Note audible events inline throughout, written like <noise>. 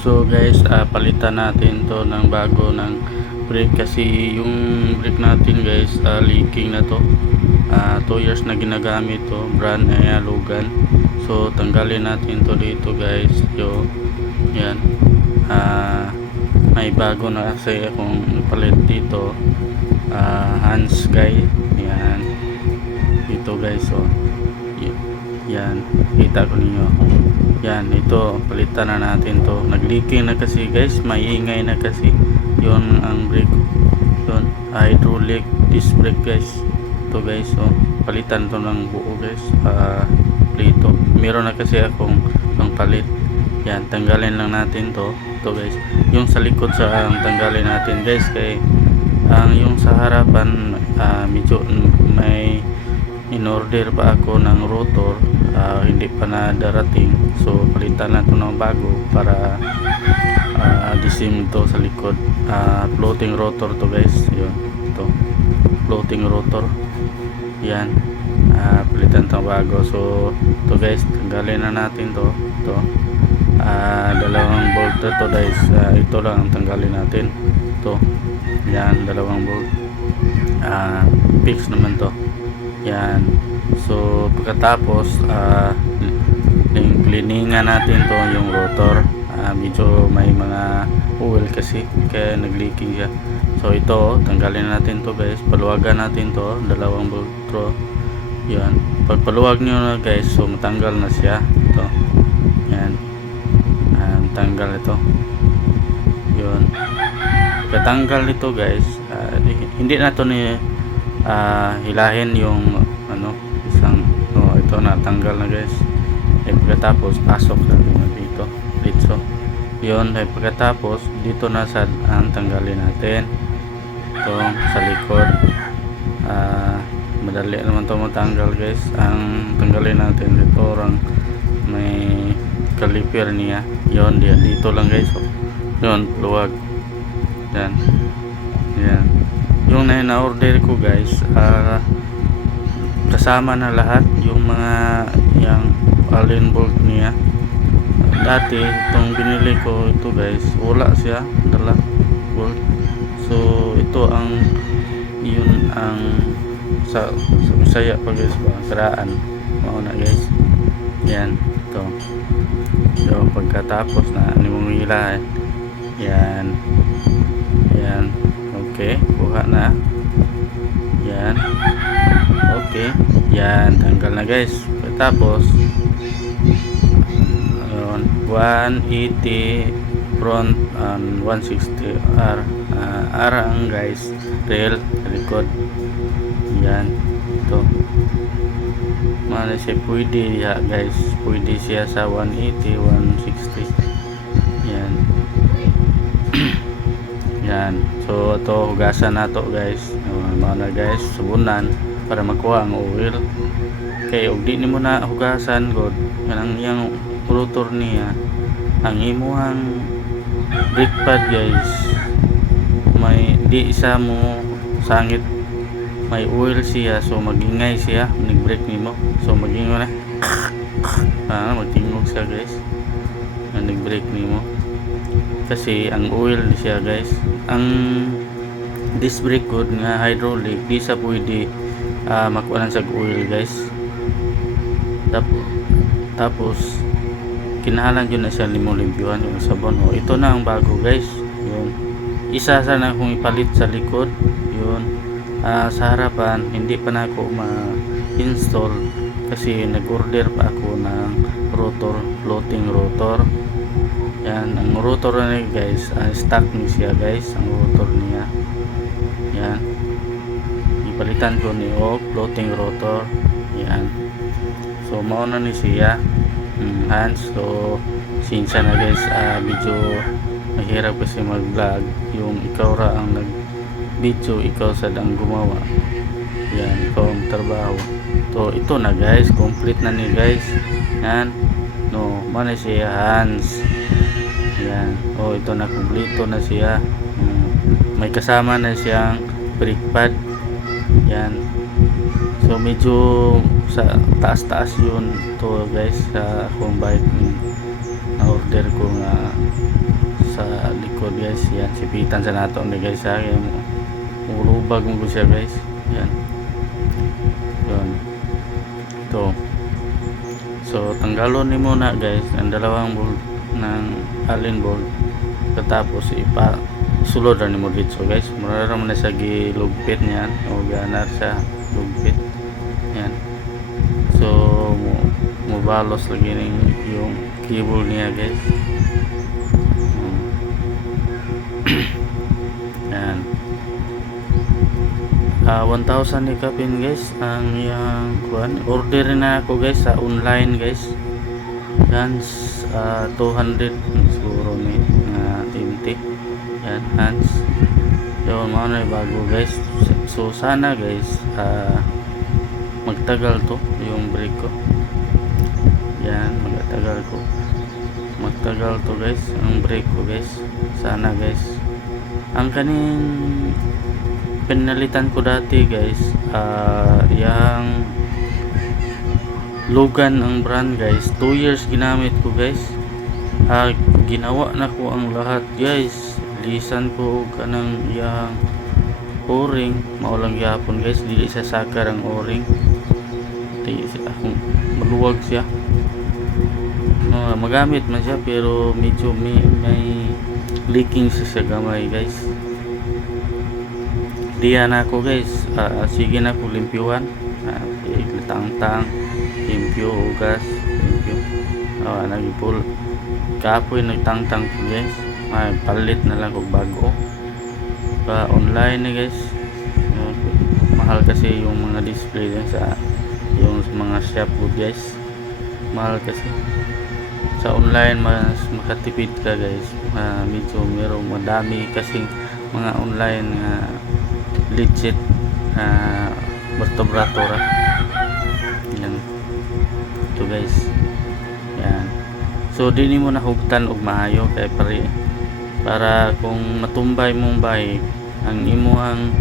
So guys, ah, palitan natin to ng bago ng brake kasi yung brake natin guys, ah, leaking na to. 2 years na ginagamit to, brand ay ah, Logan. So tanggalin natin to dito guys. Yo. Yan. Ah, may bago na kasi akong palit dito. Ah, Hans guy. Yan. Dito guys, oh. Y- Yan, kita ko ninyo. Yan, ito, palitan na natin to. Nag-leaking na kasi guys, maingay na kasi. Yon ang brake. Yon, hydraulic disc brake guys. Ito guys, so palitan to ng buo guys. Ah, plito. Meron na kasi akong pang palit. Yan, tanggalin lang natin to. Ito guys. Yung sa likod sa ang tanggalin natin guys kay ang yung sa harapan ah, medyo may in order pa ako ng rotor? Ah, hindi pa na darating. So palitan na to ng bago para uh, disim to sa likod. Ah, floating rotor to guys. Yun ito. Floating rotor. Yan. Ah, palitan to bago. So to guys tanggalin na natin to. To Ah, dalawang bolt to guys. Ah, ito lang ang tanggalin natin. To yan dalawang bolt. Ah, fix naman to yan. So, pagkatapos, uh, cleaningan natin to yung rotor. Ah, medyo may mga oil kasi, kaya nag-leaking siya. So, ito, tanggalin natin to guys. Paluwagan natin to, dalawang boltro. Yan. Pag paluwag nyo na guys, so matanggal na siya. Ito. Yan. Ah, tanggal ito. Yun. Katanggal nito guys, ah, hindi na to ni ah hilahin yung ano isang oh, ito na tanggal na guys. Eh pagkatapos pasok na dito. Dito. Yun eh pagkatapos dito na sa ang tanggalin natin. Ito sa likod. Ah madali naman to matanggal guys. Ang tanggalin natin dito orang may caliper niya. Yun dito lang guys. Oh. yun luwag. Yan. Yan yung na na-order ko guys ah, kasama na lahat yung mga yung allen bolt niya. Dati itong binili ko ito guys wala siya dala bolt. So ito ang yun ang sa, sa Bisaya pa guys ba karaan. Mauna guys. Yan ito. So pagkatapos na nimong hila eh. yan. Yan Okay, kuha na. Yan. Okay. Yan, tanggal na guys. Tapos, ayun, 180 front and 160 R. Uh, R ang guys. Rail, likod. Yan. Ito. Mana siya pwede ya guys. Pwede siya sa 180, 160. Yan. So ito hugasan na guys. Mga na guys, subunan para makuha ang oil. Kay og di nimo na hugasan god. Kanang iyang rotor niya. Ang imuhang brake pad guys. May di isa mo sangit. May oil siya so magingay siya. Nag-brake nimo so magingo na. <coughs> Ah magtingog siya guys. Nag-brake nimo kasi ang oil siya guys. Ang disc brake good nga hydraulic di sa pwede uh, makuha sa oil guys. Tapos tapos kinahalan yun na siya limulimpyuhan yung sabon. O ito na ang bago guys. Yun. Isa sana kung ipalit sa likod yun. Ah, sa harapan hindi pa na ako ma-install kasi nag-order pa ako ng rotor floating rotor yan, ang rotor na guys, uh, stock niya siya guys, ang rotor niya. Yan. Ipalitan ko ni og floating rotor. Yan. So mauna ni siya. Mm, hands. So sinsa na guys, uh, medyo mahirap kasi mag-vlog. Yung ikaw ra ang nag-video, ikaw sa dang gumawa. Yan, ikaw ang trabaho. So ito na guys, complete na ni guys. Yan. No, mana siya hands. Yan. Oh, ito na kumpleto na siya. May kasama na siyang brake pad. Yan. So medyo sa taas-taas yun to guys sa akong bike na order ko nga pod guys yan sipitan sa nato ni guys ha kaya mo murubag mo ko siya guys yan yun ito so tanggalon ni muna guys ang dalawang bolt ng allen bolt katapos ipa sulod ni mo dito guys mararam na sa gilugpit niyan. O ganar sa lugpit. Yan. So mubalos lagi ning yung cable niya guys. <clears throat> Yan. Ah, 1,000 ni kapin guys ang yang kuan order na ako guys sa online guys yan s- ah, 200 siguro ni na 20 yan hands mga na bago guys. So sana guys. Ah, magtagal to yung brake ko yan magtagal ko magtagal to guys ang brake ko guys. Sana guys. Ang kaning pinalitan ko dati guys. Ah yang Logan ang brand guys. 2 years ginamit ko guys. Ah ginawa na ko ang lahat guys. Lisan ko kanang yang o-ring. Maulang gyapon guys. Dili sa sakar ang o-ring. Di akong maluwag siya. No, magamit man siya pero medyo may, may leaking siya sa gamay guys. Diyan ako guys. Ah, sige na ko limpyuhan. Uh, tang-tang limpyo hugas limpyo. Uh, nagipul kapoy nagtang-tang guys. Ay palit na lang kog bago. Pa online ni guys. Uh, mahal kasi yung mga display din sa yung mga shop guys. Mahal kasi. Sa online mas makatipid ka guys. Ah, medyo merong madami kasing mga online nga legit uh, vertebratora yan ito guys. Yan. So dini mo nahugtan og maayo kay pare. Para kung matumbay mong bike ang imuhang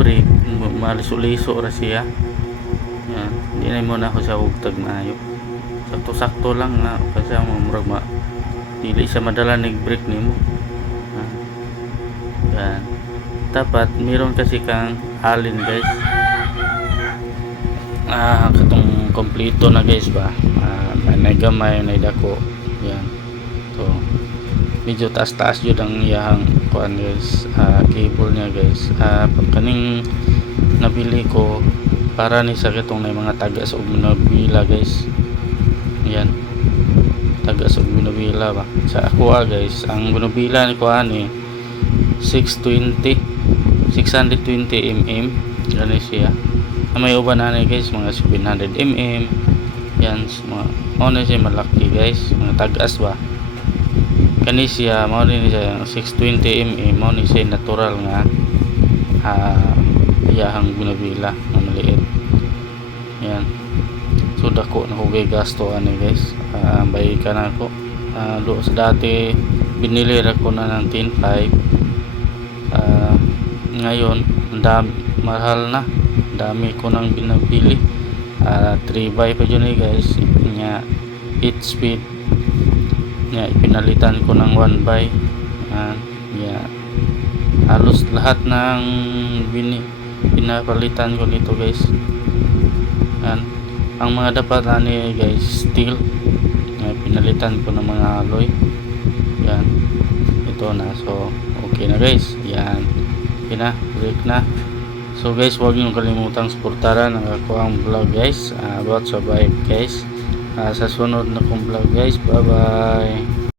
brake ma- maliso-liso ra siya. Yan. Di na mo na ako sa hugtag maayo. Sakto-sakto lang na kasi mo murag ma dili siya madala nig brake nimo yan. Dapat meron kasi kang alin guys. Ah kompleto na guys ba? Ah, may nagamay may dako. Yan. To medyo taas taas yun ang iyang kuan guys ah, cable niya guys. Pag kaning nabili ko para ni sa katong na mga taga sa Uminabila guys. Yan. Taga sa Uminabila ba? Sa ako guys. Ang Uminabila ni kuan eh 620 620 mm gani siya na may uban na guys mga 700 mm yan s- mga na siya malaki guys. Mga tagas ba? Kani siya mo ni siya 620 mm mo ni siya natural nga ah iyahang binabila na maliit. Yan. So dako na ko kay gasto ani guys. Ah bay ka na ako ah do sa dati binili ra ko na ng 10.5 Ah, ngayon ang mahal na dami ko nang binabili. Ah, 3 by pa yun eh guys. Nya 8 speed. Nya pinalitan ko ng 1 by. Yan nya. Halos lahat ng bini, pinapalitan ko nito guys. Yan. Ang mga dapat ani guys steel. Yan, pinalitan ko ng mga alloy. Yan. Ito na so okay na guys. Yan. Okay na break na so guys huwag nyo kalimutang suportaran ang ako ang vlog guys ah, about sa bike guys. Ah, sa sunod na kong vlog guys. Bye bye